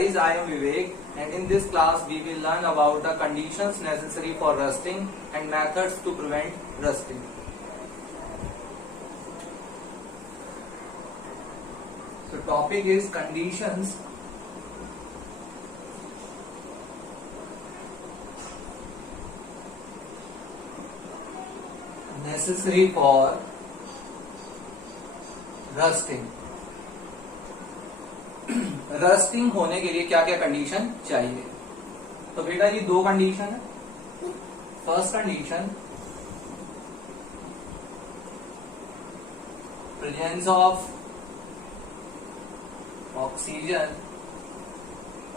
guys, I am Vivek, and in this class we will learn about the conditions necessary for rusting and methods to prevent rusting. So topic is conditions necessary for rusting. Rusting होने के लिए क्या क्या condition चाहिए? तो बेटा ये दो कंडीशन है. First condition, presence of oxygen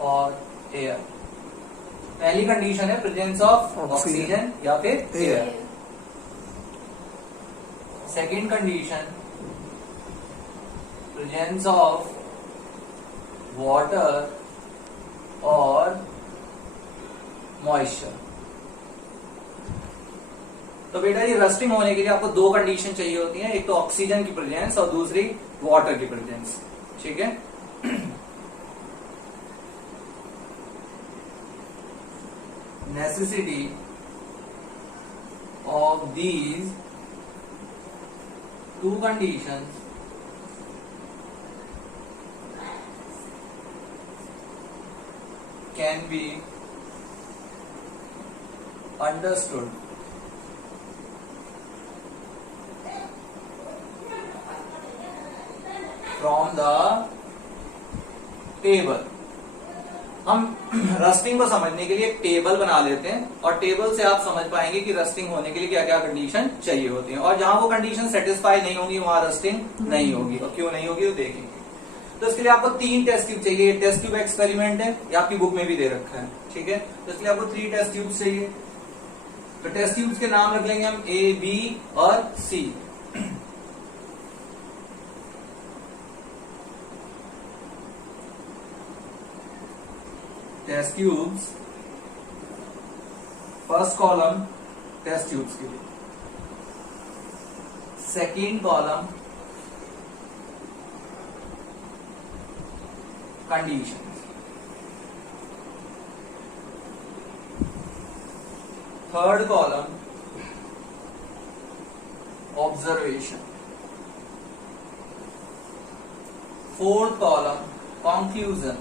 और एयर. पहली कंडीशन है प्रेजेंस ऑफ ऑक्सीजन या फिर air. Second condition, presence of water और मॉइस्चर. तो बेटा ये रस्टिंग होने के लिए आपको दो कंडीशन चाहिए होती हैं, एक तो ऑक्सीजन की प्रेजेंस और दूसरी वाटर की प्रेजेंस. ठीक है. Necessity of these two conditions can be understood from the table. हम रस्टिंग को समझने के लिए एक टेबल बना लेते हैं और टेबल से आप समझ पाएंगे कि रस्टिंग होने के लिए क्या क्या कंडीशन चाहिए होती है, और जहां वो कंडीशन सेटिस्फाई नहीं होगी वहां रस्टिंग नहीं होगी. और क्यों नहीं होगी वो देखेंगे. तो इसके लिए आपको 3 टेस्ट ट्यूब चाहिए. टेस्ट ट्यूब एक्सपेरिमेंट है, ये आपकी बुक में भी दे रखा है. ठीक है. तो इसके लिए आपको 3 टेस्ट ट्यूब्स चाहिए. तो टेस्ट ट्यूब्स के नाम रख लेंगे हम ए, बी और C. Test tubes, first column test tubes के लिए, second column conditions, third column observation, fourth column conclusion,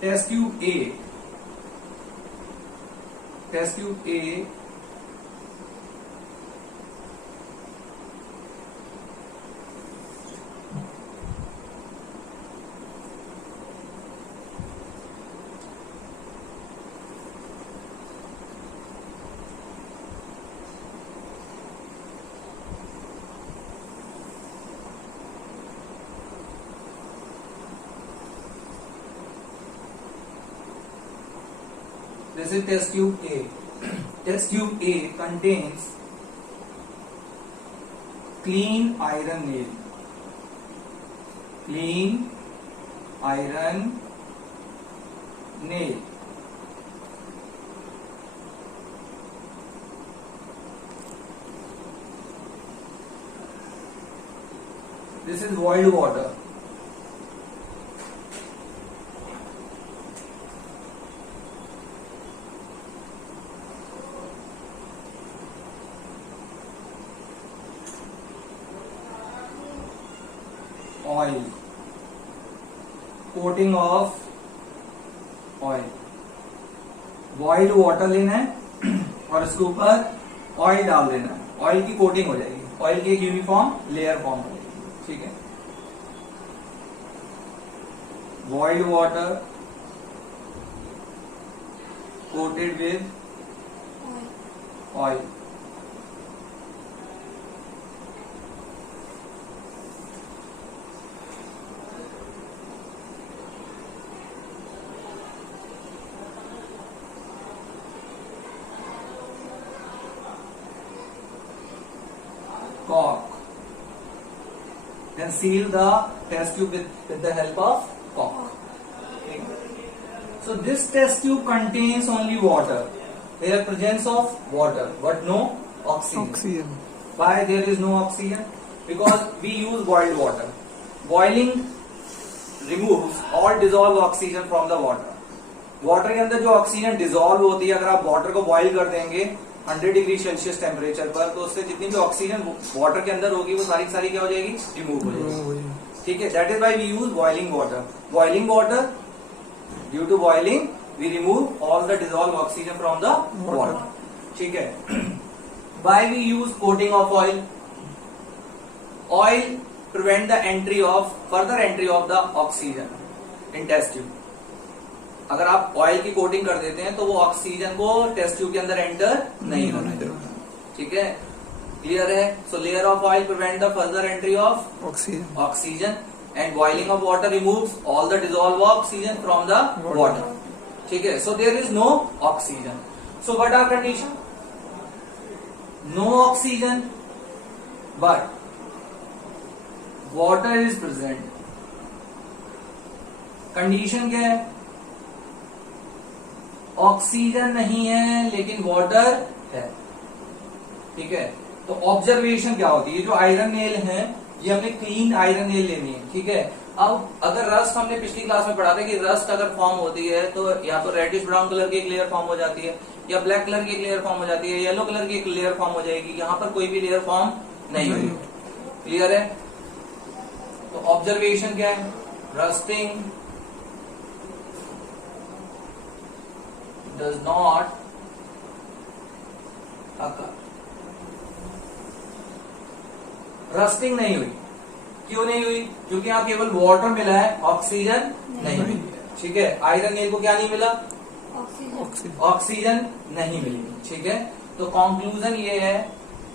test tube A, test tube A this is test tube A. Test tube A contains clean iron nail. Clean iron nail. This is boiled water. Oil, coating of oil. Boiled water लेना है और इसके ऊपर oil डाल देना है. Oil की coating हो जाएगी. ऑयल की एक यूनिफॉर्म लेयर फॉर्म हो जाएगी. ठीक है. Boiled water coated with oil. Cork. Then seal the test tube with the help of cork. Okay. So this test tube contains only water. There is presence of water, but no oxygen. Why there is no oxygen? Because we use boiled water. Boiling removes all dissolved oxygen from the water. Water के अंदर जो oxygen dissolve होती है, अगर आप water को boil कर देंगे 100 डिग्री सेल्सियस टेम्परेचर पर, तो उससे जितनी भी ऑक्सीजन वाटर के अंदर होगी वो सारी सारी क्या हो जाएगी, रिमूव हो जाएगी. ठीक है, that is why we use boiling water. Boiling water, due to boiling we remove all the dissolve oxygen from the water. ठीक है. Why we use coating of oil. Oil prevent the entry of further entry of the oxygen in test tube. अगर आप oil की coating कर देते हैं तो वो ऑक्सीजन को टेस्ट ट्यूब के अंदर एंटर नहीं होने देगा. ठीक है, क्लियर है. So layer of oil prevent the further entry of oxygen and boiling of water removes all the dissolve oxygen from the water. ठीक है, so there is no oxygen. So what are condition? No oxygen but water is present. Condition क्या है? Oxygen नहीं है लेकिन water है. ठीक है, तो ऑब्जर्वेशन क्या होती है? जो आयरन नेल है ये हमने क्लीन आयरन नेल लेनी है. ठीक है, अब अगर रस्ट, हमने पिछली क्लास में पढ़ा था कि रस्ट अगर फॉर्म होती है तो या तो रेडिश ब्राउन कलर की एक लेयर फॉर्म हो जाती है, या ब्लैक कलर की एक लेयर फॉर्म हो जाती है, येलो कलर की एक लेयर फॉर्म हो जाएगी. यहाँ पर कोई भी लेयर फॉर्म नहीं हुई. क्लियर है. तो ऑब्जर्वेशन क्या है? Rusting does not occur. Rusting नहीं हुई. क्यों नहीं हुई? क्योंकि यहाँ केवल वाटर मिला है, ऑक्सीजन नहीं मिली. ठीक है, आयरन नेल को क्या नहीं मिला? ऑक्सीजन नहीं मिली. ठीक है, तो कंक्लूजन ये है,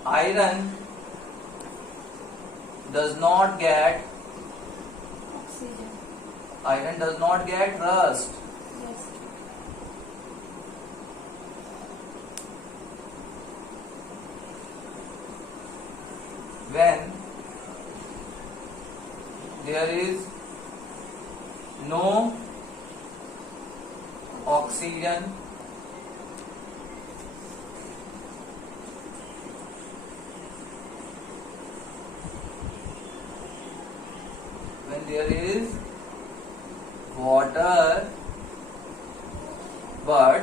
iron does not get rust. When there is no oxygen when there is water but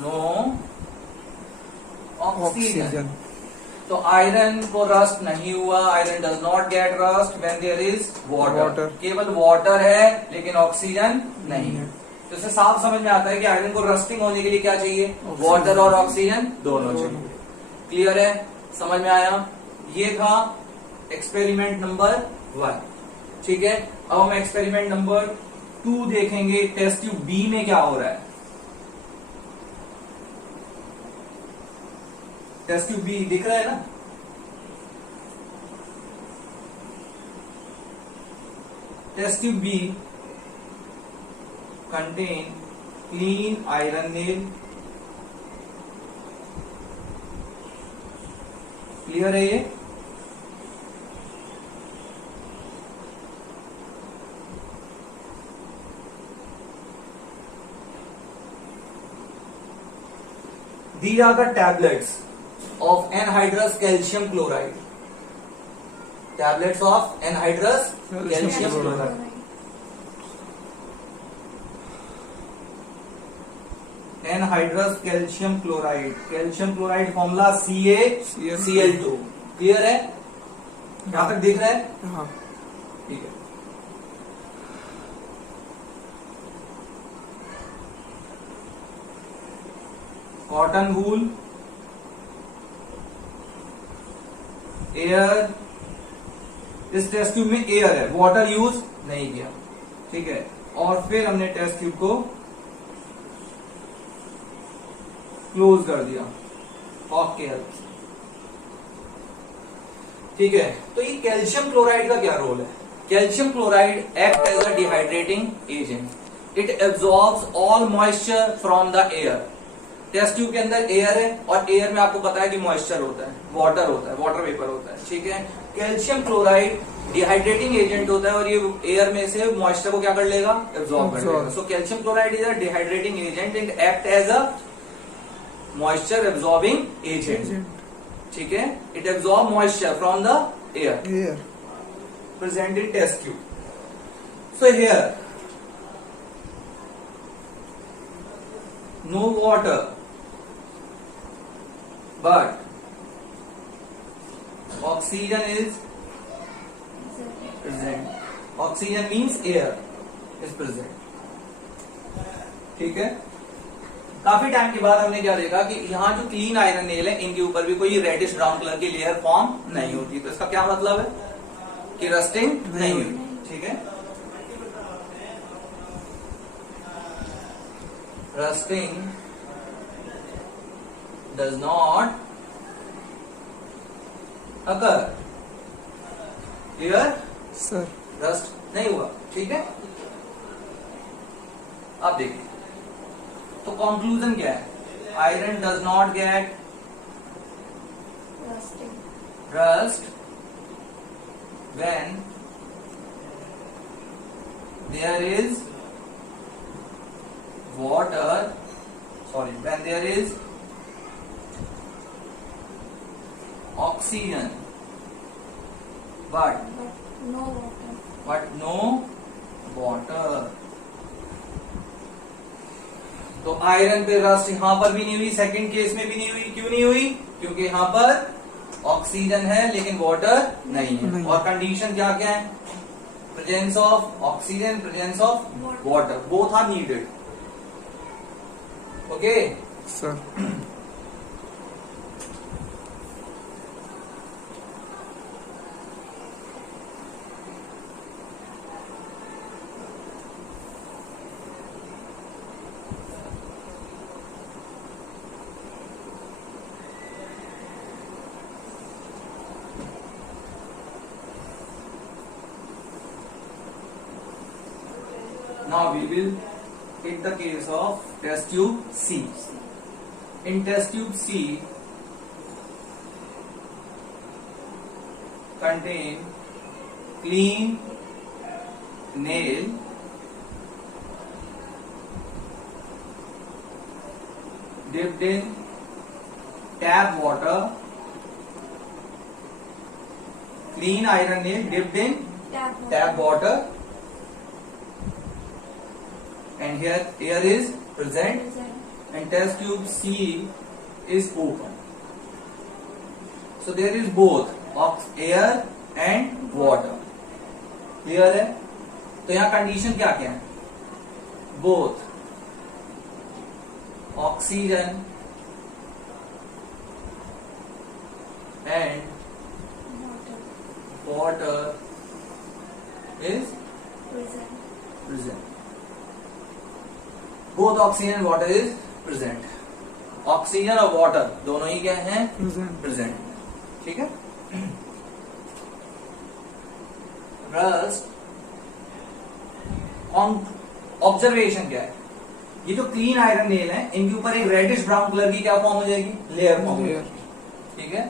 no oxygen. तो आयरन को रस्ट नहीं हुआ. Iron does not get rust when there is water. केवल वाटर है लेकिन ऑक्सीजन नहीं है. तो इससे साफ समझ में आता है कि आयरन को रस्टिंग होने के लिए क्या चाहिए? वाटर और ऑक्सीजन दोनों चाहिए. क्लियर है, समझ में आया? ये था एक्सपेरिमेंट नंबर 1. ठीक है, अब हम एक्सपेरिमेंट नंबर 2 देखेंगे. टेस्ट ट्यूब बी में क्या हो रहा है? टेस्ट ट्यूब बी दिख रहा है ना? Test tube be contain clean iron nail. Clear है ये? These are the tablets of anhydrous calcium chloride. Tablets of anhydrous calcium chloride. Anhydrous calcium chloride. Calcium chloride formula CaCl2. Clear है? यहां तक दिख रहा है? हाँ. ठीक है. Cotton wool, air. इस टेस्ट ट्यूब में एयर है, वाटर यूज नहीं किया. ठीक है, और फिर हमने टेस्ट ट्यूब को क्लोज कर दिया कॉक के हेल्प से. ठीक है, तो ये कैल्शियम क्लोराइड का क्या रोल है? Calcium chloride act as a dehydrating agent. It absorbs all moisture from the air. Test tube के अंदर एयर है और एयर में आपको पता है कि मॉइस्चर होता है, वाटर होता है, वाटर वेपर होता है. ठीक है, कैल्शियम क्लोराइड डिहाइड्रेटिंग एजेंट होता है और ये एयर में से मॉइस्चर को क्या कर लेगा? एब्जॉर्ब कर लेगा. So calcium chloride is a dehydrating agent. It act as a moisture absorbing agent, ठीक है, it absorb moisture from the air present in test tube. So here no water but oxygen is present. Oxygen means air is present. ठीक है. काफी time के बाद हमने क्या देखा कि यहाँ जो क्लीन आयरन नेल है इनके ऊपर भी कोई रेडिश ब्राउन कलर की लेयर फॉर्म नहीं होती. तो इसका क्या मतलब है कि रस्टिंग नहीं हुई. ठीक है. Rusting does not occur. Clear? Sir. Rust नहीं हुआ. ठीक है. अब देखिए तो कंक्लूजन क्या है. Iron does not gate rust when there is when there is oxygen but no water. तो आयरन पे रस्ट यहां पर भी नहीं हुई, सेकंड केस में भी नहीं हुई. क्यों नहीं हुई? क्योंकि यहां पर ऑक्सीजन है लेकिन वाटर नहीं है. और कंडीशन क्या क्या है? Presence of oxygen, presence of water, both are needed. Okay sir. Now we will take the case of test tube C. In test tube C contain clean nail dipped in tap water. Clean iron nail dipped in tap water. And here air is present and test tube C is open. So there is both air and water. Clear है? तो यहाँ condition क्या क्या है? Both oxygen and water is present. Both oxygen and water is present. Oxygen और water दोनों ही क्या हैं? प्रेजेंट. ठीक है. रस्ट ऑब्जर्वेशन क्या है? ये जो क्लीन आयरन नेल है इनके ऊपर एक रेडिश ब्राउन कलर की क्या फॉर्म हो जाएगी? लेयर फॉर्म हो जाएगी. ठीक है.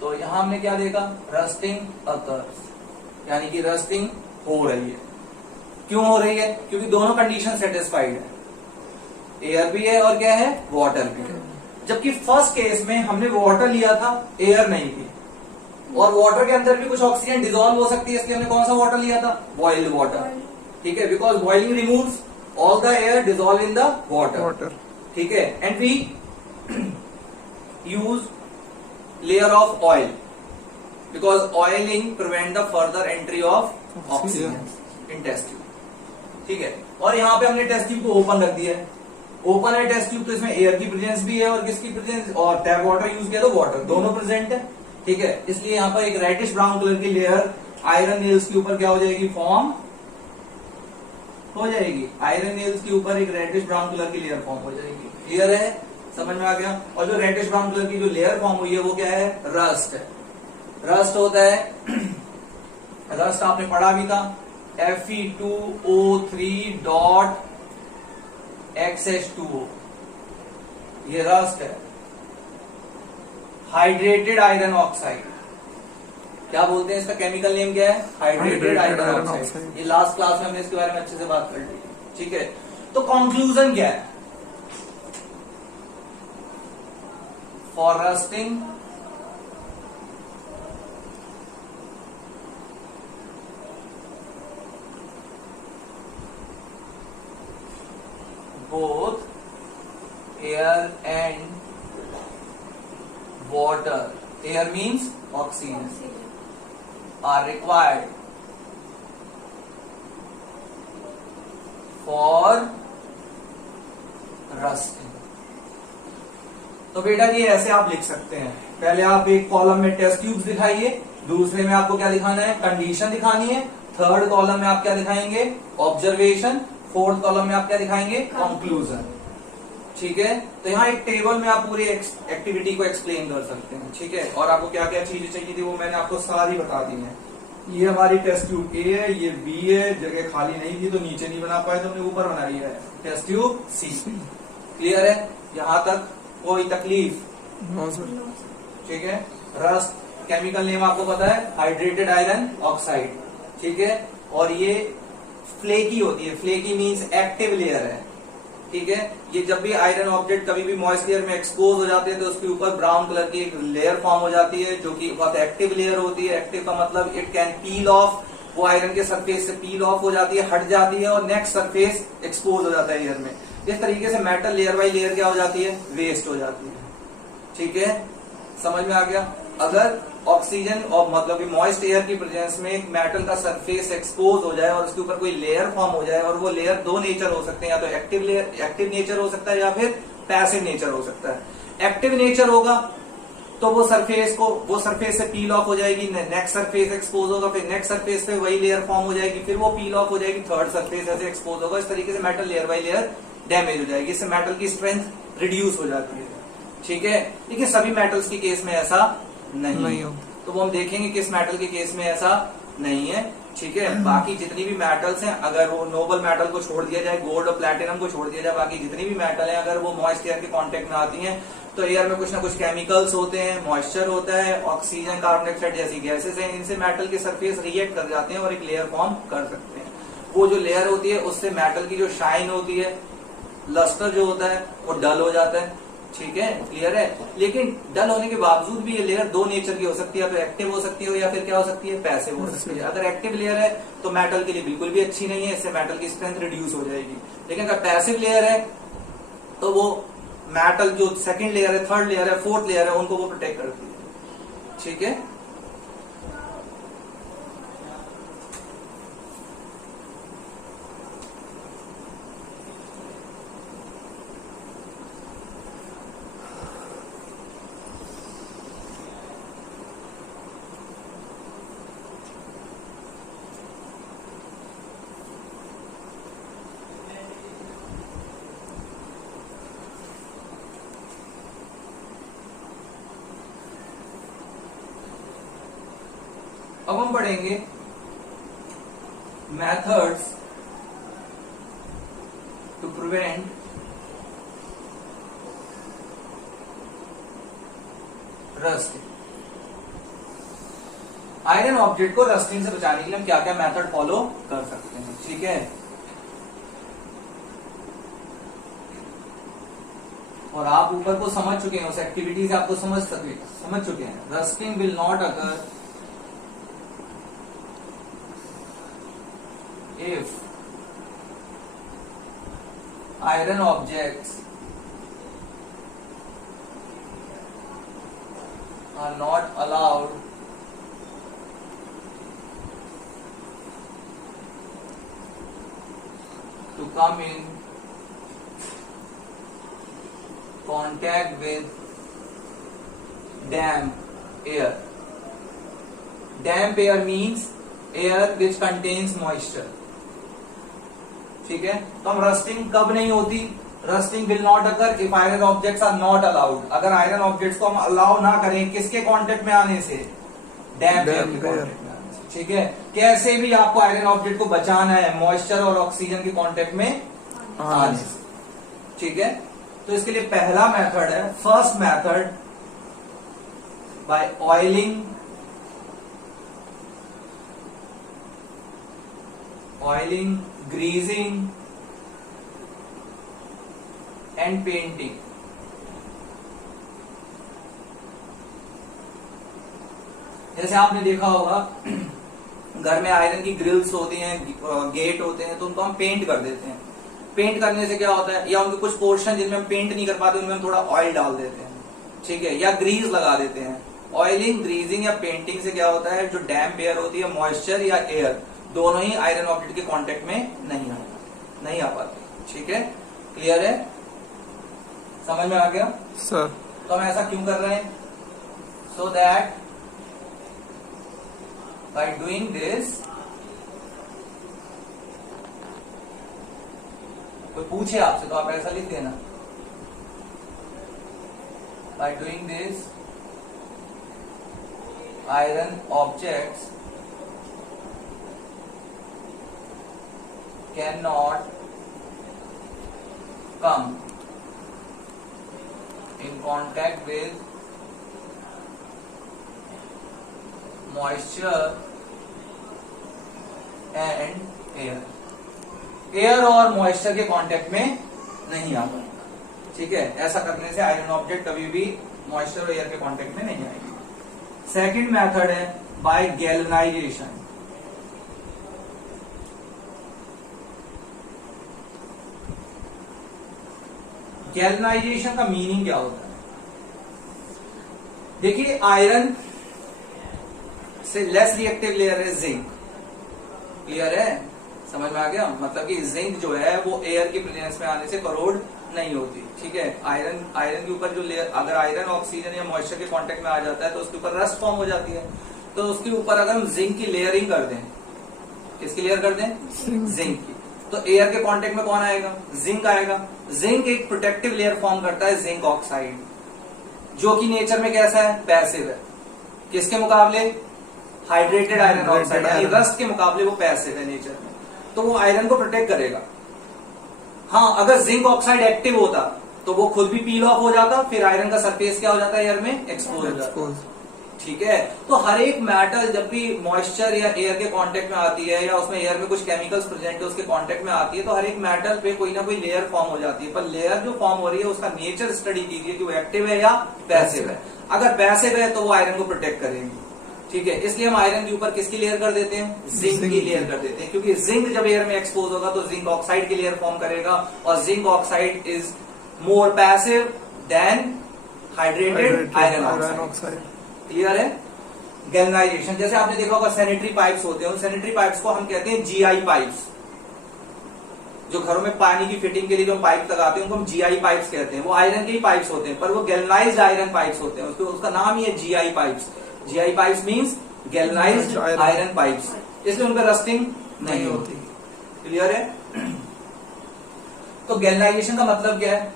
तो यहां हमने क्या देखा? रस्टिंग अकर्स, यानी कि रस्टिंग हो रही है. क्यों हो रही है? क्योंकि दोनों कंडीशन सेटिस्फाइड है. एयर भी है और क्या है? वाटर भी है. जबकि फर्स्ट केस में हमने वाटर लिया था, एयर नहीं थी, और वाटर के अंदर भी कुछ ऑक्सीजन डिजोल्व हो सकती है, इसलिए हमने कौन सा वाटर लिया था? Boiled water. ठीक है. Because boiling removes all the air dissolve in the water. ठीक है. And we use layer of oil because oiling prevent the further entry of oxygen in test tube. ठीक है. और यहां पे हमने टेस्ट ट्यूब को ओपन रख दिया है. ओपन है टेस्ट ट्यूब तो इसमें एयर की प्रेजेंस भी है और किसकी प्रेजेंस? और टैप वाटर यूज किया तो वाटर, दोनों प्रेजेंट है. ठीक है. इसलिए यहाँ पर एक रेडिश ब्राउन कलर की लेयर आयरन नेल्स के ऊपर क्या हो जाएगी? फॉर्म हो जाएगी. आयरन नेल्स के ऊपर एक रेडिश ब्राउन कलर की लेयर फॉर्म हो जाएगी. क्लियर है? समझ में आ गया? और जो रेडिश ब्राउन कलर की जो लेयर फॉर्म हुई है वो क्या है? रस्ट है. रस्ट होता है रस्ट आपने पढ़ा भी था, Fe2O3 डॉट XH2O. ये रस्ट है. हाइड्रेटेड आयरन ऑक्साइड क्या बोलते हैं? इसका केमिकल नेम क्या है? Hydrated iron oxide. ये लास्ट क्लास में हमने इसके बारे में अच्छे से बात कर ली. ठीक है. तो कंक्लूजन क्या है? for rusting both air and water, air means oxygen, are required for rusting. तो बेटा जी ऐसे आप लिख सकते हैं, पहले आप एक कॉलम में टेस्ट ट्यूब्स दिखाइए, दूसरे में आपको क्या दिखाना है, कंडीशन दिखानी है, थर्ड कॉलम में आप क्या दिखाएंगे, ऑब्जर्वेशन, फोर्थ कॉलम में आप क्या दिखाएंगे, कंक्लूजन. ठीक है, तो यहाँ एक टेबल में आप पूरी एक्टिविटी को एक्सप्लेन कर सकते हैं. ठीक है, और आपको क्या क्या चीजें चाहिए थी वो मैंने आपको सारी बता दी है. ये हमारी टेस्ट ट्यूब ए है, ये बी है, जगह खाली नहीं थी तो नीचे नहीं बना पाए तो हमने ऊपर बनाई है टेस्ट ट्यूब सी. क्लियर है यहाँ तक, कोई तकलीफ? ठीक है. रस्ट केमिकल नेम आपको पता है, हाइड्रेटेड आयरन ऑक्साइड. ठीक है, और ये फ्लेकी होती है, फ्लेकी मीन्स एक्टिव लेयर है. ठीक है, ये जब भी आयरन ऑब्जेक्ट कभी भी मॉइस्ट लेयर में एक्सपोज हो जाते हैं तो उसके ऊपर ब्राउन कलर की एक लेयर फॉर्म हो जाती है जो कि बहुत एक्टिव लेयर होती है. एक्टिव का मतलब इट कैन पील ऑफ, वो आयरन के सरफेस से पील ऑफ हो जाती है, हट जाती है और नेक्स्ट सरफेस एक्सपोज हो जाता है एयर में. इस तरीके से मेटल लेयर बाई लेयर क्या हो जाती है, वेस्ट हो जाती है. ठीक है, समझ में आ गया. अगर ऑक्सीजन और मतलब कि मॉइस्ट एयर की प्रेजेंस में एक मेटल का सरफेस एक्सपोज हो जाए और उसके ऊपर कोई लेयर फॉर्म हो जाए, और वो लेयर दो नेचर हो सकते हैं, या तो एक्टिव लेयर, एक्टिव नेचर हो सकता है या फिर पैसिव नेचर हो सकता है. एक्टिव नेचर होगा तो वो सरफेस से पील ऑफ हो जाएगी, नेक्स्ट सरफेस एक्सपोज होगा, फिर नेक्स्ट सरफेस पे वही लेयर फॉर्म हो जाएगी, फिर वो पील ऑफ हो जाएगी, थर्ड सरफेस ऐसे एक्सपोज होगा. इस तरीके से metal layer by layer damage हो जाएगी, इससे मेटल की स्ट्रेंथ रिड्यूस हो जाती है. ठीक है, लेकिन सभी मेटल्स के केस में ऐसा नहीं हो, तो वो हम देखेंगे किस मेटल के केस में ऐसा नहीं है. ठीक है, बाकी जितनी भी मेटल्स हैं, अगर वो नोबल मेटल को छोड़ दिया जाए, गोल्ड और प्लैटिनम को छोड़ दिया जाए, बाकी जितनी भी मेटल हैं अगर वो मॉइस्ट एयर के कांटेक्ट में आती हैं तो एयर में कुछ ना कुछ केमिकल्स होते हैं, मॉइस्चर होता है, ऑक्सीजन, कार्बन डाइऑक्साइड जैसी गैसेस हैं, इनसे मेटल के सरफेस रिएक्ट कर जाते हैं और एक लेयर फॉर्म कर सकते हैं. वो जो लेयर होती है उससे मेटल की जो शाइन होती है, लस्टर जो होता है, वो डल हो जाता है. ठीक है, क्लियर है. लेकिन डल होने के बावजूद भी ये लेयर दो नेचर की हो सकती है, या फिर एक्टिव हो सकती है या फिर क्या हो सकती है, पैसिव हो सकती है. अगर एक्टिव लेयर है तो मेटल के लिए बिल्कुल भी अच्छी नहीं है, इससे मेटल की स्ट्रेंथ रिड्यूस हो जाएगी. लेकिन अगर पैसिव लेयर है तो वो मेटल जो सेकंड लेयर है, थर्ड लेयर है, फोर्थ लेयर है, उनको वो प्रोटेक्ट करती है. ठीक है, अब हम पढ़ेंगे methods to prevent rusting. Iron object को रस्टिंग से बचाने के लिए हम क्या क्या मेथड फॉलो कर सकते हैं. ठीक है, और आप ऊपर को समझ चुके हैं, उस एक्टिविटी से आपको समझ चुके हैं. Rusting will not occur if iron objects are not allowed to come in contact with damp air. Damp air means air which contains moisture. ठीक है, तो हम रस्टिंग कब नहीं होती, rusting will not occur if iron objects are not allowed. अगर iron objects को हम अलाउ ना करें, किसके कांटेक्ट में आने से, डैम्प एयर के कांटेक्ट में आने से. ठीक है, कैसे भी आपको आयरन ऑब्जेक्ट को बचाना है मॉइस्चर और ऑक्सीजन के कांटेक्ट में आने से. ठीक है, तो इसके लिए पहला मेथड है, first method, by oiling, greasing and painting जैसे आपने देखा होगा घर में आयरन की ग्रिल्स होती हैं, गेट होते हैं, तो उनको हम पेंट कर देते हैं। पेंट करने से क्या होता है, या उनके कुछ पोर्शन जिनमें हम पेंट नहीं कर पाते उनमें हम थोड़ा ऑयल डाल देते हैं, ठीक है, या ग्रीस लगा देते हैं। ऑयलिंग, ग्रीजिंग या पेंटिंग से क्या होता है, जो डैम्प एयर होती है, मॉइस्चर या एयर दोनों ही आयरन ऑब्जेक्ट के कांटेक्ट में नहीं आ पाते। ठीक है, क्लियर है, समझ में आ गया सर? तो हम ऐसा क्यों कर रहे हैं? So that by doing this, कोई पूछे आपसे तो आप ऐसा लिख देना, by doing this iron objects cannot come in contact with moisture and air और मॉइस्चर के कांटेक्ट में नहीं आ पाएगा। ठीक है, ऐसा करने से आयरन ऑब्जेक्ट कभी भी मॉइस्चर और एयर के कांटेक्ट में नहीं आएगी। सेकंड मेथड है बाय गैल्वेनाइजेशन। गैल्वेनाइजेशन का मीनिंग क्या होता है? देखिए, आयरन से लेस रिएक्टिव लेयर है जिंक। क्लियर है, समझ में आ गया? मतलब कि जिंक जो है वो एयर की प्रेजेंस में आने से करोड नहीं होती। ठीक है, आयरन के ऊपर जो लेयर, अगर आयरन ऑक्सीजन या मॉइस्चर के कांटेक्ट में आ जाता है तो उसके ऊपर रस्ट फॉर्म हो जाती है। तो उसके ऊपर अगर हम जिंक की लेयरिंग कर दें, किसकी लेयर कर दें? जिंक की, तो एयर के कांटेक्ट में कौन आएगा? जिंक आएगा। जिंक एक प्रोटेक्टिव लेयर फॉर्म करता है, जिंक ऑक्साइड, जो कि नेचर में कैसा है? पैसिव है। किसके मुकाबले? हाइड्रेटेड आयरन ऑक्साइड, यानी रस्ट के मुकाबले वो पैसिव है नेचर में, तो वो आयरन को प्रोटेक्ट करेगा। हाँ, अगर जिंक ऑक्साइड एक्टिव होता तो वो खुद भी पील ऑफ हो जाता, फिर आयरन का सरफेस क्या हो जाता है? एयर में एक्सपोज हो जाता। ठीक है, तो हर एक मेटल जब भी मॉइस्चर या एयर के कांटेक्ट में आती है, या उसमें एयर में कुछ केमिकल्स प्रेजेंट है उसके कांटेक्ट में आती है, तो हर एक मेटल पे कोई ना कोई लेयर फॉर्म हो जाती है। पर लेयर जो फॉर्म हो रही है उसका नेचर स्टडी कीजिए कि वो एक्टिव है या पैसिव है। अगर पैसिव है तो वो आयरन को प्रोटेक्ट करेगी। ठीक है, इसलिए हम आयरन के ऊपर किसकी लेयर कर देते हैं? जिंक की लेयर कर देते हैं, क्योंकि जिंक जब एयर में एक्सपोज होगा तो जिंक ऑक्साइड की लेयर फॉर्म करेगा, और zinc oxide is more passive than hydrated iron oxide. Clear है? गैल्वेनाइजेशन, जैसे आपने देखा होगा सैनिटरी पाइप्स होते हैं, उन सैनिटरी पाइप्स को हम कहते हैं जीआई पाइप्स। जो घरों में पानी की फिटिंग के लिए जो पाइप लगाते हैं उनको हम जीआई पाइप्स कहते हैं। वो आयरन के ही पाइप्स होते हैं, पर वो गैल्वेनाइज्ड आयरन पाइप्स होते हैं, उसका नाम ही है GI pipes. GI pipes means galvanized iron pipes, इसलिए उनका रस्टिंग नहीं होती। क्लियर है? तो गैल्वेनाइजेशन का मतलब क्या है?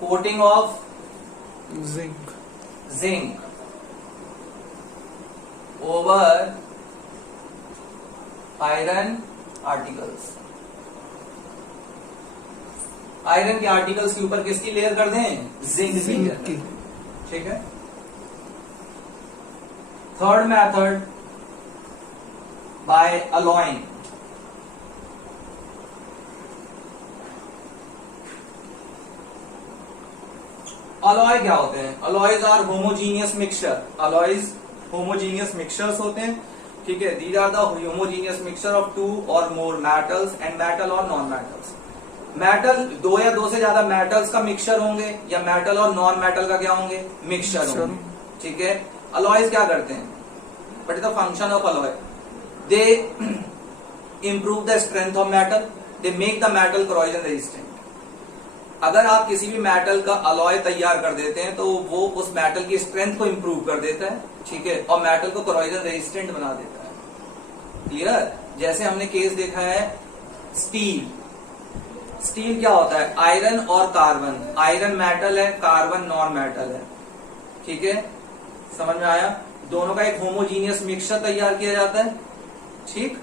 Coating of zinc over iron articles. Iron के आर्टिकल्स के ऊपर किसकी लेयर कर दें? जिंक की लेयर। ठीक है। Third method by alloying. Alloy क्या होते हैं? Alloys are homogeneous mixture. Alloys homogeneous mixtures होते हैं। ठीक है, these are the homogeneous mixture of two और मोर मेटल्स एंड मेटल और नॉन मेटल्स। मेटल, दो या दो से ज्यादा मेटल्स का मिक्सचर होंगे, या मेटल और नॉन मेटल का क्या होंगे? मिक्सचर होंगे। ठीक है, अलॉयज क्या करते हैं? What is the function of alloy? They improve the strength of metal. They make the metal corrosion resistant. अगर आप किसी भी मेटल का अलॉय तैयार कर देते हैं तो वो उस मेटल की स्ट्रेंथ को इंप्रूव कर देता है। ठीक है, और मेटल को corrosion रेजिस्टेंट बना देता है। क्लियर? जैसे हमने केस देखा है स्टील। स्टील क्या होता है? आयरन और कार्बन। आयरन मेटल है, कार्बन नॉन मेटल है। ठीक है, समझ में आया? दोनों का एक होमोजीनियस मिक्सचर तैयार किया जाता है। ठीक,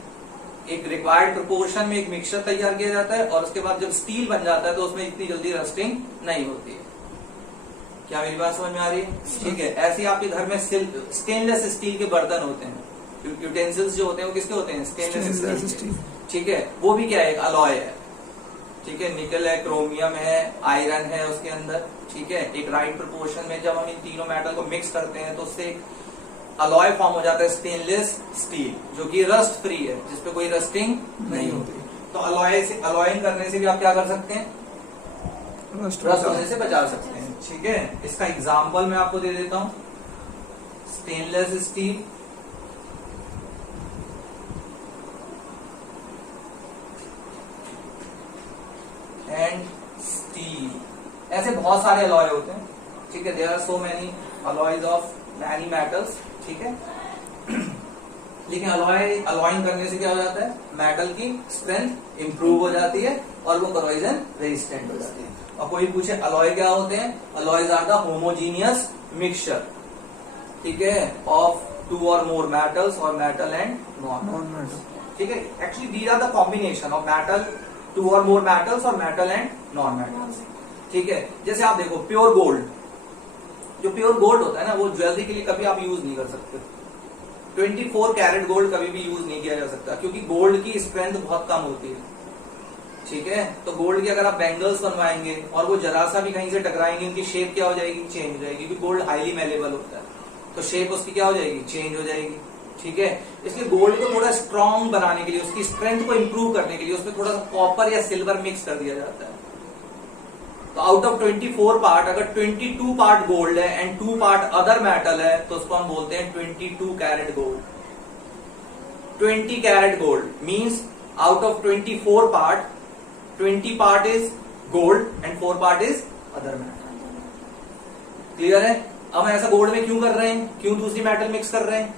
एक रिक्वायर्ड प्रोपोर्शन में एक मिक्सचर तैयार किया जाता है, और उसके बाद जब स्टील बन जाता है तो उसमें इतनी जल्दी रस्टिंग नहीं होती है। क्या मेरी बात समझ में आ रही है? ठीक है, ऐसे आपके घर में स्टेनलेस स्टील के बर्तन होते हैं, यूटेंसिल्स जो होते हैं वो किसके होते हैं? Stainless steel. ठीक है, वो भी क्या है? एक अलॉय है। ठीक है, निकल है, क्रोमियम है, आयरन है उसके अंदर। ठीक है, एक राइट प्रोपोर्शन में जब हम इन तीनों मेटल को मिक्स करते हैं तो उससे अलॉय फॉर्म हो जाता है स्टेनलेस स्टील, जो कि रस्ट फ्री है, जिसपे कोई रस्टिंग नहीं होती। तो अलॉइंग करने से भी आप क्या कर सकते हैं, रस्ट होने से बचा सकते हैं। ठीक है, इसका एग्जाम्पल मैं आपको दे देता हूं, स्टेनलेस स्टील, एंड स्टील, ऐसे बहुत सारे अलॉय होते हैं। ठीक है, there are so many alloys of many metals. ठीक है, लेकिन अलॉइंग करने से क्या हो जाता है, मेटल की स्ट्रेंथ इंप्रूव हो जाती है और वो करोजन रेजिस्टेंट हो जाती है। और कोई पूछे अलॉय क्या होते हैं, alloys are the homogeneous mixture, ठीक है, ऑफ टू और मोर मेटल्स और मेटल एंड नॉन मेटल। ठीक है, actually these are the combination of metal, two और मोर मेटल्स और मेटल एंड नॉन मेटल्स। ठीक है, जैसे आप देखो प्योर गोल्ड, जो प्योर गोल्ड होता है ना, वो ज्वेलरी के लिए कभी आप यूज नहीं कर सकते। 24 कैरेट गोल्ड कभी भी यूज नहीं किया जा सकता, क्योंकि गोल्ड की स्ट्रेंथ बहुत कम होती है। ठीक है, तो गोल्ड की अगर आप बैंगल्स बनवाएंगे और वो जरा सा भी कहीं से टकराएंगे, उनकी शेप क्या हो जाएगी, चेंज हो जाएगी, क्योंकि गोल्ड हाईली मेलेबल होता है, तो शेप उसकी क्या हो जाएगी, चेंज हो जाएगी। ठीक है, इसलिए गोल्ड को थोड़ा स्ट्रांग बनाने के लिए, उसकी स्ट्रेंथ को इंप्रूव करने के लिए उसमें थोड़ा सा कॉपर या सिल्वर मिक्स कर दिया जाता है। तो आउट ऑफ 24 पार्ट अगर 22 पार्ट गोल्ड है एंड 2 पार्ट अदर मेटल है, तो उसको हम बोलते हैं 22 carat gold. 20 carat gold means out of 24 part 20 part is gold and 4 part is other metal. Clear है? अब हम ऐसा गोल्ड में क्यों कर रहे हैं, क्यों दूसरी मेटल मिक्स कर रहे हैं,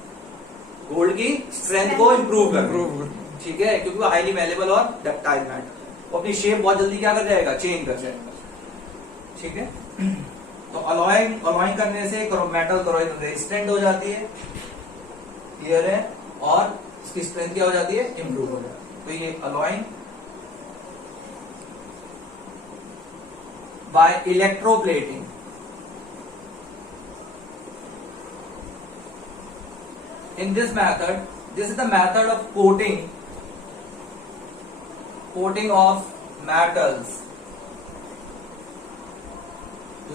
गोल्ड की स्ट्रेंथ को इंप्रूव कर रहे हैं। ठीक है, क्योंकि वो हाईली मेलेबल और डक्टाइल मेटल, वो अपनी शेप बहुत जल्दी क्या कर जाएगा, चेंज कर जाएगा। ठीक है, तो अलॉइंग करने से मेटल करोजन रेजिस्टेंट हो जाती है, क्लियर है, और इसकी स्ट्रेंथ क्या हो जाती है, इंप्रूव हो जाती है। तो ये alloying by electroplating. In this method, this is the method of coating of metals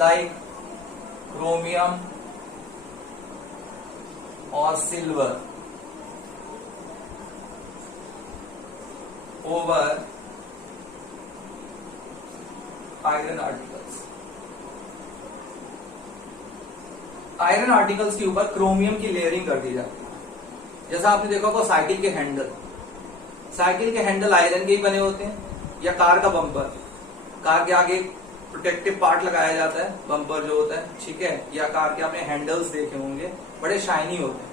like chromium or silver over iron articles. Iron articles के ऊपर क्रोमियम की लेयरिंग कर दी जाती है। जैसा आपने देखा होगा साइकिल के हैंडल आयरन के ही बने होते हैं, या कार का बम्पर, कार के आगे प्रोटेक्टिव पार्ट लगाया जाता है, बम्पर जो होता है। ठीक है, या कार के आपने हैंडल्स देखे होंगे, बड़े शाइनी होते हैं।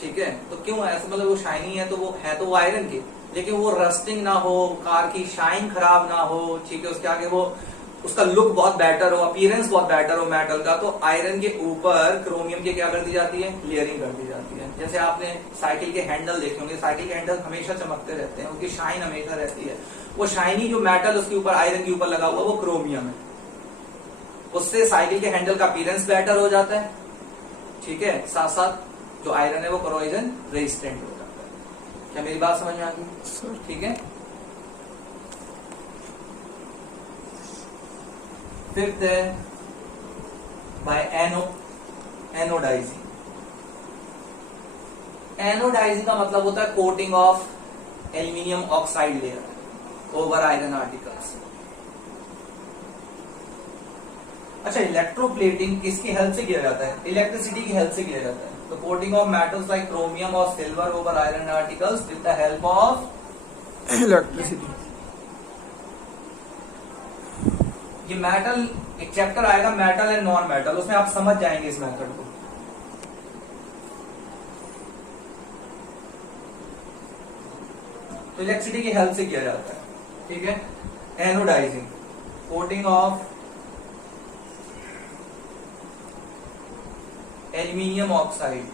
ठीक है, तो क्यों ऐसा, मतलब वो शाइनी है तो वो आयरन के, लेकिन वो रस्टिंग ना हो, कार की शाइन खराब ना हो। ठीक है, उसके आगे वो उसका लुक बहुत बेटर हो, अपीयरेंस बहुत बेटर हो मेटल का, तो आयरन के ऊपर क्रोमियम की क्या कर दी जाती है, लेयरिंग कर दी जाती है। जैसे आपने साइकिल के हैंडल देखे होंगे, साइकिल के हैंडल हमेशा चमकते रहते हैं, उनकी शाइन हमेशा रहती है। वो शाइनी जो मेटल उसके ऊपर आयरन के ऊपर लगा हुआ वो क्रोमियम है, उससे साइकिल के हैंडल का अपीयरेंस बेटर हो जाता है। ठीक है, साथ साथ जो आयरन है वो करोजन रेजिस्टेंट हो जाता है। क्या मेरी बात समझ में आ गई? ठीक है, फिफ्थ है बाय एनोडाइजिंग। एनोडाइजिंग का मतलब होता है coating of aluminium oxide layer over iron articles. अच्छा, इलेक्ट्रोप्लेटिंग किसकी हेल्प से किया जाता है, इलेक्ट्रिसिटी की हेल्प से किया जाता है। तो coating of metals like chromium और silver over iron articles with the help of electricity. ये मेटल, एक चैप्टर आएगा मेटल एंड नॉन मेटल, उसमें आप समझ जाएंगे इस मेथड को। तो इलेक्ट्रिसिटी की हेल्प से किया जाता है। ठीक है, anodizing, coating of aluminium oxide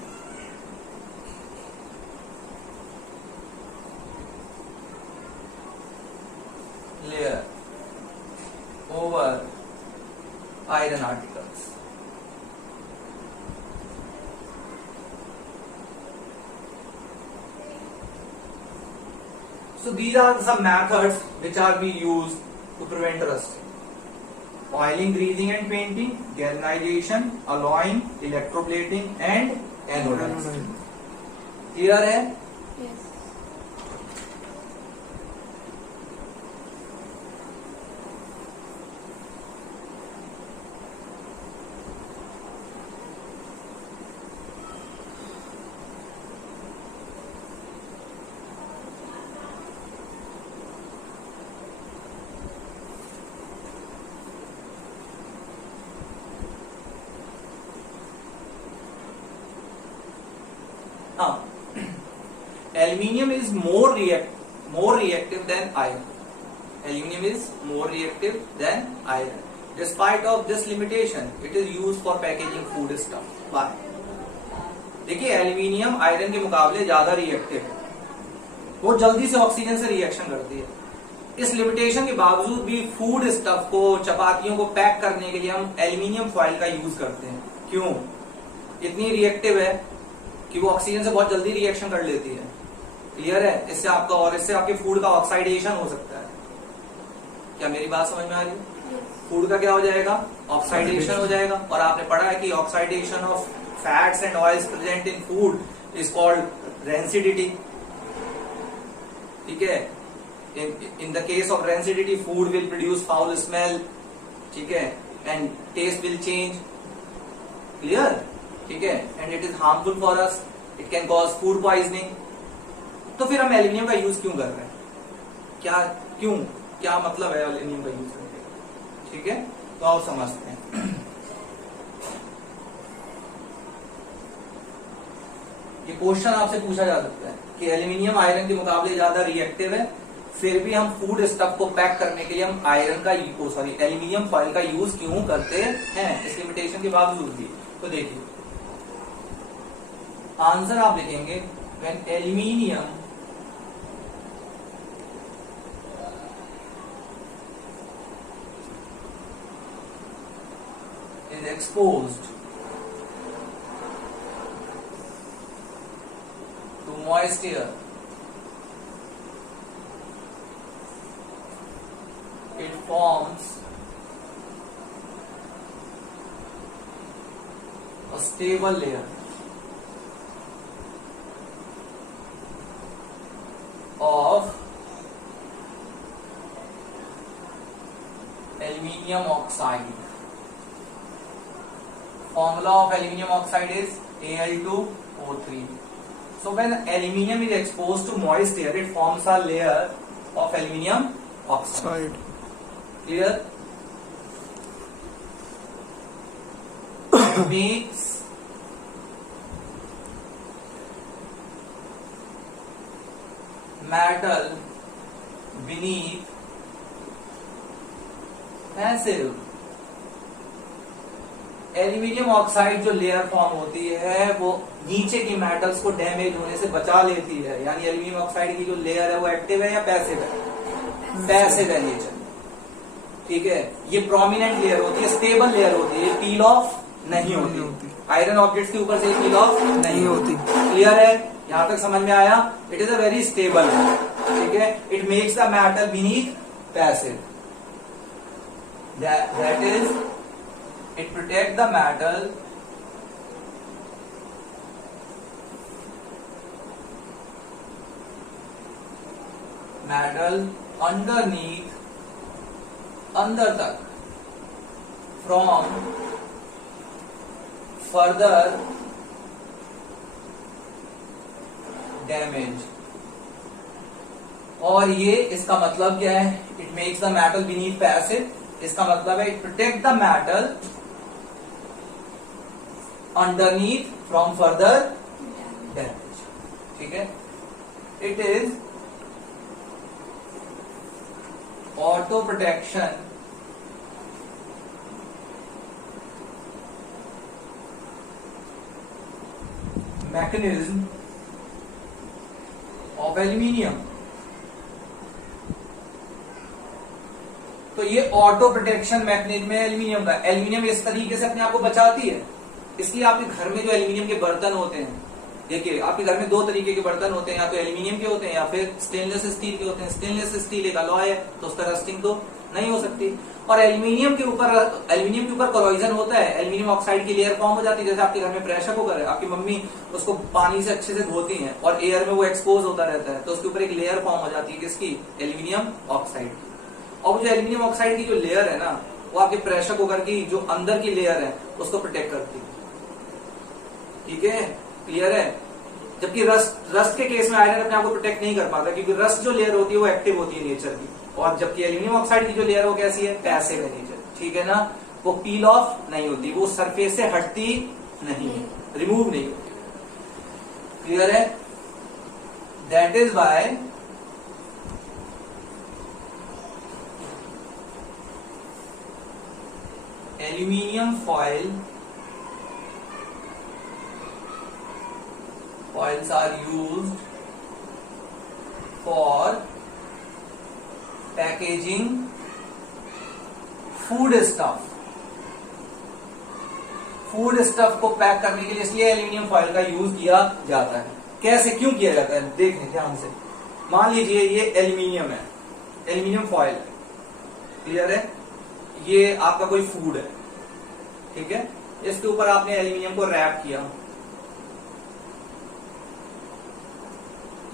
layer over iron articles. So these are some methods which are being used to prevent rusting. Oiling, greasing and painting, galvanization, alloying, electroplating and anodizing. Clear है? Yes. हाँ, aluminium is more reactive than iron. Aluminium is more reactive than iron. Despite of this limitation, it is used for packaging food stuff. Why? देखिए, aluminium iron के मुकाबले ज्यादा reactive है, वो जल्दी से ऑक्सीजन से रिएक्शन करती है। इस लिमिटेशन के बावजूद भी फूड स्टफ को, चपातियों को पैक करने के लिए हम एल्यूमिनियम फॉइल का यूज करते हैं। क्यों? इतनी रिएक्टिव है कि वो ऑक्सीजन से बहुत जल्दी रिएक्शन कर लेती है। क्लियर है? इससे आपका और इससे आपके फूड का ऑक्साइडेशन हो सकता है। क्या मेरी बात समझ में आ रही है? फूड का क्या हो जाएगा? ऑक्साइडेशन हो जाएगा। और आपने पढ़ा है कि oxidation of fats and oils present in food is called rancidity. ठीक है? In the case of rancidity, food will produce foul smell, ठीक है, and taste will change. Clear? ठीक है? And it is harmful for us, it can cause food poisoning. तो फिर हम aluminium का यूज क्यों कर रहे हैं? क्या मतलब है एल्यूमिनियम का यूज करके? ठीक है, तो आओ समझते हैं। ये क्वेश्चन आपसे पूछा जा सकता है कि एल्यूमिनियम आयरन के मुकाबले ज्यादा रिएक्टिव है, फिर भी हम फूड स्टफ को पैक करने के लिए हम एल्यूमिनियम फॉइल का यूज क्यों करते हैं, इस लिमिटेशन के बावजूद भी। तो देखिए, आंसर आप लिखेंगे when aluminium is exposed to moist air, it forms a stable layer of aluminium oxide. Formula of aluminium oxide is Al2O3. So when aluminium is exposed to moist air, it forms a layer of aluminium oxide. Clear? It makes metal beneath passive. Aluminium oxide जो layer form होती है वो नीचे की metals को damage होने से बचा लेती है। यानी एल्यूमिनियम ऑक्साइड की जो लेयर है वो एक्टिव है या पैसिव है? पैसिव है नेचर। ठीक है, ये प्रोमिनेंट लेयर होती है, स्टेबल लेयर होती है, पील ऑफ नहीं होती। आयरन ऑब्जेक्ट्स के ऊपर से पील ऑफ नहीं होती। क्लियर है? यहां तक समझ में आया? It is a very stable. ठीक है, it makes the metal beneath passive. That is it protect the metal underneath, अंदर तक, from further damage। और ये इसका मतलब क्या है? It makes the metal beneath passive. इसका मतलब है it protect the metal underneath from further damage। ठीक है, it is auto protection mechanism of aluminium। तो ये ऑटो प्रोटेक्शन मैकेनिज्म है एल्यूमिनियम का। एल्यूमिनियम इस तरीके से अपने आप को बचाती है। इसलिए आपके घर में जो एल्यूमिनियम के बर्तन होते हैं, देखिए आपके घर में दो तरीके के बर्तन होते हैं, या तो एल्यूमिनियम के होते हैं या फिर स्टेनलेस स्टील के होते हैं। स्टेनलेस स्टील एक अलॉय है तो उसका रस्टिंग तो नहीं हो सकती। और एल्यूमिनियम के ऊपर कोरोजन होता है, एल्यूमिनियम ऑक्साइड की लेयर फॉर्म हो जाती है। जैसे आपके घर में प्रेशर कुकर है, आपकी मम्मी उसको पानी से अच्छे से धोती हैं और एयर में वो एक्सपोज होता रहता है, तो उसके ऊपर एक लेयर फॉर्म हो जाती है किसकी, एल्यूमिनियम ऑक्साइड की। और जो एल्यूमिनियम ऑक्साइड की जो लेयर है ना, वो आपके प्रेशर कुकर की जो अंदर की लेयर है उसको प्रोटेक्ट करती है। ठीक है, क्लियर है। जबकि रस्ट के केस में आयरन अपने आप को प्रोटेक्ट नहीं कर पाता, क्योंकि रस्ट जो लेयर होती है वो एक्टिव होती है नेचर की, और जबकि एल्यूमिनियम ऑक्साइड की जो लेयर वो कैसी है, पैसिव है नेचर। ठीक है ना, वो पील ऑफ नहीं होती, वो सरफेस से हटती नहीं है, रिमूव नहीं होती। क्लियर है। That is why aluminium foils are used for packaging food stuff को पैक करने के लिए इसलिए एल्यूमिनियम फॉयल का यूज किया जाता है। कैसे, क्यों किया जाता है, देखें ध्यान से। मान लीजिए ये एल्यूमिनियम है, एल्यूमिनियम फॉयल है, क्लियर है। ये आपका कोई फूड है, ठीक है, इसके ऊपर आपने एल्यूमिनियम को रैप किया,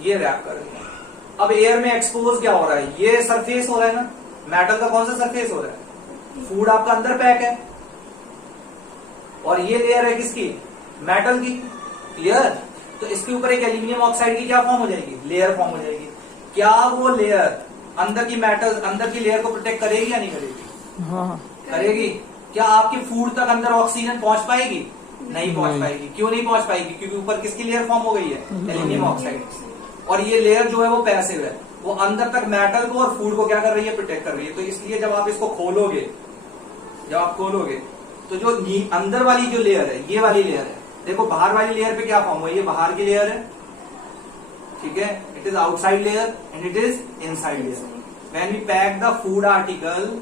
ये रैप कर दिया। अब एयर में एक्सपोज क्या हो रहा है, ये सरफेस हो रहा है ना, मेटल का कौन सा सरफेस हो रहा है, फूड आपका अंदर पैक है, और ये लेयर है किसकी, मेटल की। क्लियर। तो इसके ऊपर एक एल्यूमिनियम ऑक्साइड की क्या फॉर्म हो जाएगी, लेयर फॉर्म हो जाएगी। क्या वो लेयर अंदर की मेटल, अंदर की लेयर को प्रोटेक्ट करेगी या नहीं करेगी? हाँ करेगी। क्या आपके फूड तक अंदर ऑक्सीजन पहुंच पाएगी? नहीं पहुंच पाएगी। क्यों नहीं पहुंच पाएगी? क्योंकि ऊपर किसकी लेयर फॉर्म हो गई है, एल्यूमिनियम ऑक्साइड। और ये लेयर जो है वो पैसिव है, वो अंदर तक मेटल को और फूड को क्या कर रही है, प्रोटेक्ट कर रही है। तो इसलिए जब आप इसको खोलोगे, तो जो अंदर वाली जो लेयर है, ये वाली लेयर है, देखो बाहर वाली लेयर पे क्या फॉर्म हुआ, ये बाहर की लेयर है, ठीक है, it is outside layer and it is inside layer. When we pack the food article,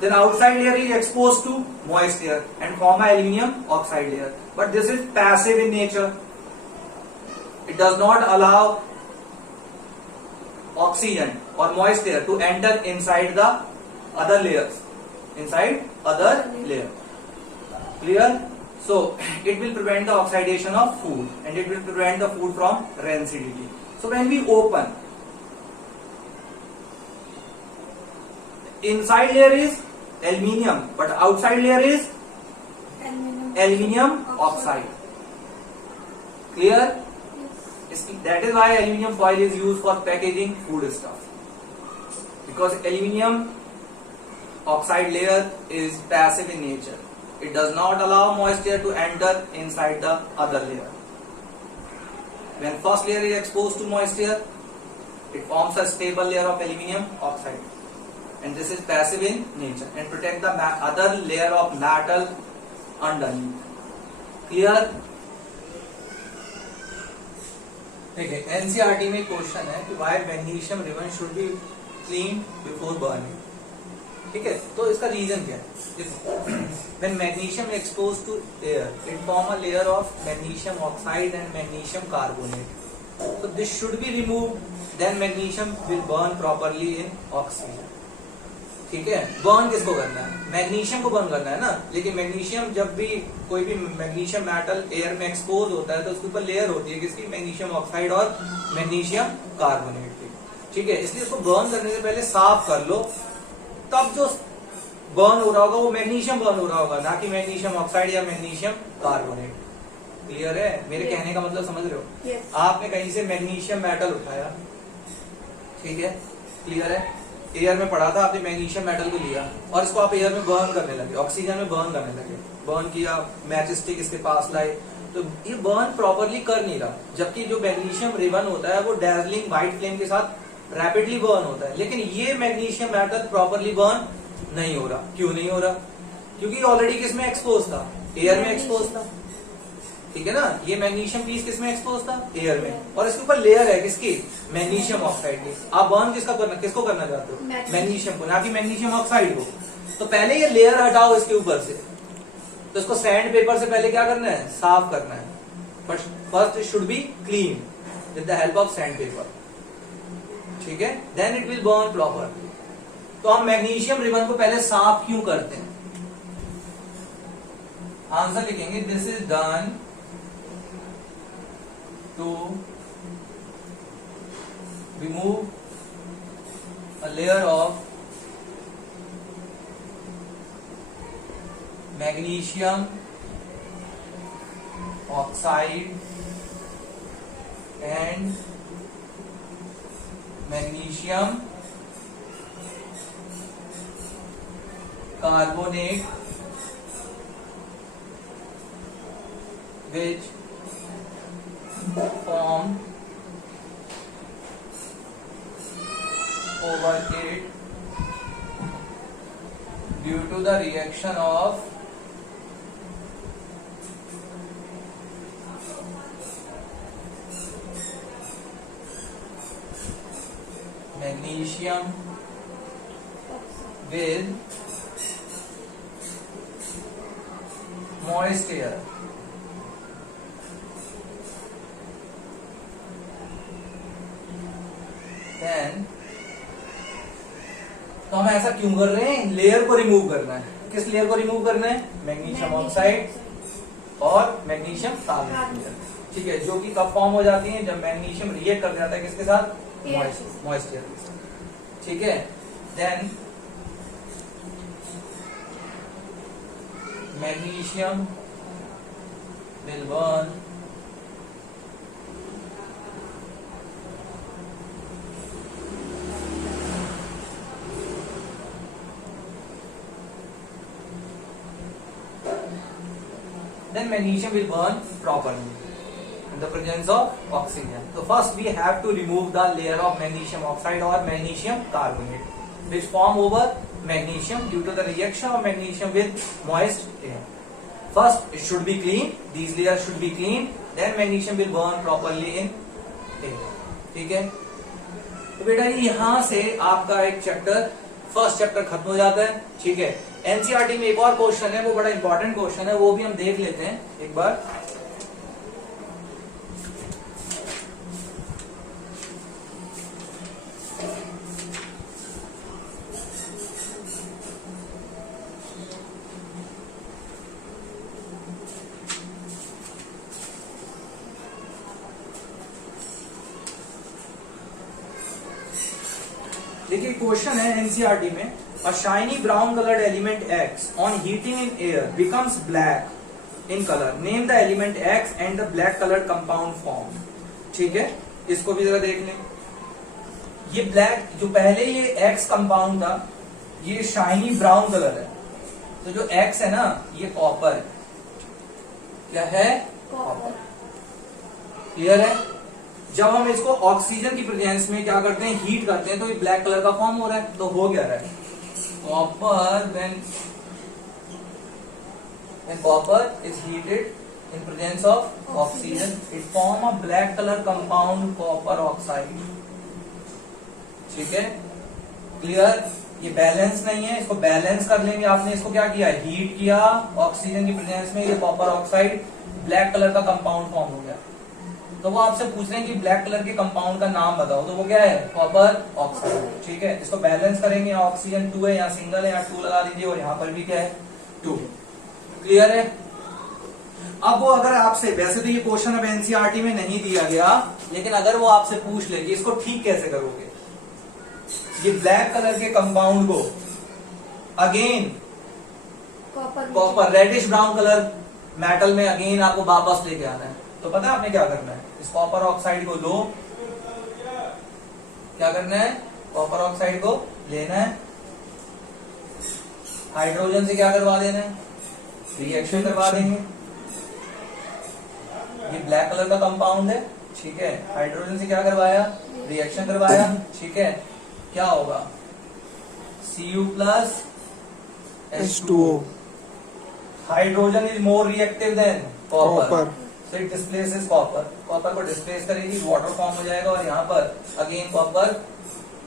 then outside layer is exposed to moist air and form a aluminium oxide layer, but this is passive in nature. It does not allow oxygen or moist air to enter inside the other layers, clear. So it will prevent the oxidation of food and it will prevent the food from rancidity. So when we open, inside layer is aluminium, but outside layer is aluminium oxide. Clear? That is why aluminium foil is used for packaging food stuff, because aluminium oxide layer is passive in nature. It does not allow moisture to enter inside the other layer. When first layer is exposed to moisture, it forms a stable layer of aluminium oxide, and this is passive in nature and protect the other layer of metal underneath. Clear? देखिए, NCERT में question है कि why magnesium ribbon should be clean before burning. ठीक है, तो इसका reason क्या है? When magnesium expose to air, it form a layer of magnesium oxide and magnesium carbonate. So this should be removed, then magnesium will burn properly in oxygen. ठीक है, burn किसको करना है? मैग्नीशियम को बर्न करना है ना। लेकिन मैग्नीशियम, जब भी कोई भी मैग्नीशियम मेटल एयर में एक्सपोज होता है तो उसके ऊपर लेयर होती है किसकी, मैग्नीशियम ऑक्साइड और मैग्नीशियम कार्बोनेट की। ठीक है, इसलिए उसको बर्न करने से पहले साफ कर लो, तब जो बर्न हो रहा होगा वो मैग्नीशियम बर्न हो रहा होगा, ना कि मैग्नीशियम ऑक्साइड या मैग्नीशियम कार्बोनेट। क्लियर है? मेरे कहने का मतलब समझ रहे हो? आपने कहीं से मैग्नीशियम मेटल उठाया, ठीक है, क्लियर है, एयर में पड़ा था, आपने मैग्नीशियम मेटल को लिया और इसको आप एयर में बर्न करने लगे, ऑक्सीजन में बर्न करने लगे, बर्न किया, मैच स्टिक इसके पास लाए, तो ये बर्न प्रॉपरली कर नहीं रहा। जबकि जो मैग्नीशियम रिबन होता है वो डेजलिंग व्हाइट फ्लेम के साथ रैपिडली बर्न होता है, लेकिन ये मैग्नीशियम मेटल प्रॉपरली बर्न नहीं हो रहा। क्यों नहीं हो रहा? क्योंकि ऑलरेडी किसमें एक्सपोज था, एयर में एक्सपोज था। ठीक है ना, ये मैग्नीशियम पीस किसमें एक्सपोज था, एयर में, और इसके ऊपर लेयर है किसकी, मैग्नीशियम ऑक्साइड की। आप बर्न किसको करना चाहते हो, मैग्नीशियम को, ना कि मैग्नीशियम ऑक्साइड को। तो पहले ये लेयर हटाओ इसके ऊपर से, तो इसको सैंड पेपर से पहले क्या करना है, साफ करना है। But first it should be clean with the help of sand paper. ठीक है, then it will burn proper. तो हम मैग्नीशियम रिबन को पहले साफ क्यों करते हैं? आंसर लिखेंगे, this is done to remove a layer of magnesium oxide and magnesium carbonate which form over it due to the reaction of magnesium with moist air. Then तो हम ऐसा क्यों कर रहे हैं? लेयर को रिमूव करना है। किस लेयर को रिमूव करना है? मैग्नीशियम ऑक्साइड और मैग्नीशियम कार्बोनेट। ठीक है, जो कि कब फॉर्म हो जाती है? जब मैग्नीशियम रिएक्ट कर जाता है किसके साथ? मॉइस्ट एयर के साथ। ठीक है, then magnesium will burn then magnesium will burn properly in the presence of oxygen. So first we have to remove the layer of magnesium oxide or magnesium carbonate which form over magnesium due to the reaction of magnesium with moist air. First it should be clean, these layers should be clean, then magnesium will burn properly in air. ठीक है, तो बेटा यहाँ से आपका एक chapter, first chapter खत्म हो जाता है। ठीक है, एनसीईआरटी में एक और क्वेश्चन है, वो बड़ा इंपॉर्टेंट क्वेश्चन है, वो भी हम देख लेते हैं एक बार। देखिए क्वेश्चन है एनसीईआरटी में, a shiny brown colored element X on heating in air becomes black in color. Name the element X and the black colored compound formed. ठीक है, इसको भी जरा देख लें। ये ब्लैक, जो पहले ये X कंपाउंड था, ये शाइनी ब्राउन कलर है। तो जो X है ना, ये कॉपर है। क्या है? कॉपर। क्लियर है? जब हम इसको ऑक्सीजन की प्रेजेंस में क्या करते हैं? हीट करते हैं, तो ये ब्लैक कलर का फॉर्म हो रहा है। तो हो क्या रहा है? Copper, when copper is heated in presence of oxygen, it form a black color compound copper oxide. ठीक है, क्लियर? ये बैलेंस नहीं है, इसको बैलेंस कर लेंगे। आपने इसको क्या किया? हीट किया ऑक्सीजन की प्रेजेंस में, ये कॉपर ऑक्साइड ब्लैक कलर का कंपाउंड फॉर्म हो गया। तो वो आपसे पूछ रहे हैं कि ब्लैक कलर के कंपाउंड का नाम बताओ, तो वो क्या है? Copper oxide. ठीक है, इसको बैलेंस करेंगे। ऑक्सीजन 2 है, यहाँ सिंगल है, यहाँ 2 लगा दीजिए, और यहाँ पर भी क्या है? 2। क्लियर है? अब वो अगर आपसे, वैसे तो ये क्वेश्चन अब एनसीईआरटी में नहीं दिया गया, लेकिन अगर वो आपसे पूछ ले कि इसको ठीक कैसे करोगे, ये ब्लैक कलर के कंपाउंड को again copper reddish brown colour metal में अगेन आपको वापस लेके आना है। तो पता है आपने क्या करना है? इस कॉपर ऑक्साइड को लो, क्या करना है? कॉपर ऑक्साइड को लेना है, हाइड्रोजन से क्या करवा देना है? रिएक्शन करवा देंगे। ये ब्लैक कलर का कंपाउंड है, ठीक है, हाइड्रोजन से क्या करवाया? रिएक्शन करवाया। ठीक है, क्या होगा? Cu plus H2O. Hydrogen is more reactive than copper, so it displaces copper. Copper को डिस्प्लेस करेगी, वाटर फॉर्म हो जाएगा, और यहाँ पर again copper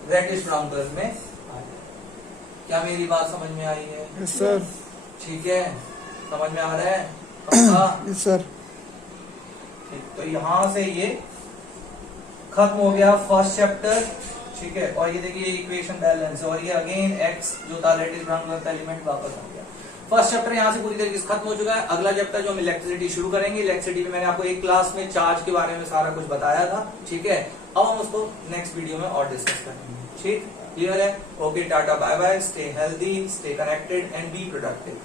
reddish brown colour में आ जाएगा। क्या मेरी बात समझ में आई है? Yes sir. ठीक है, समझ में आ रहा है? पक्का? Yes sir. ठीक, तो यहाँ से ये खत्म हो गया फर्स्ट चैप्टर। ठीक है, और ये देखिए इक्वेशन बैलेंस, और ये अगेन एक्स जो था लेटिस ब्राउन का एलिमेंट वापस आ गया। फर्स्ट चैप्टर यहाँ से पूरी तरीके से खत्म हो चुका है। अगला चैप्टर जो हम इलेक्ट्रिसिटी शुरू करेंगे, इलेक्ट्रिसिटी में मैंने आपको एक क्लास में चार्ज के बारे में सारा कुछ बताया था, ठीक है। अब हम उसको नेक्स्ट वीडियो में और डिस्कस करेंगे, ठीक, क्लियर है? Okay, tata, bye bye, stay healthy, stay connected and be productive.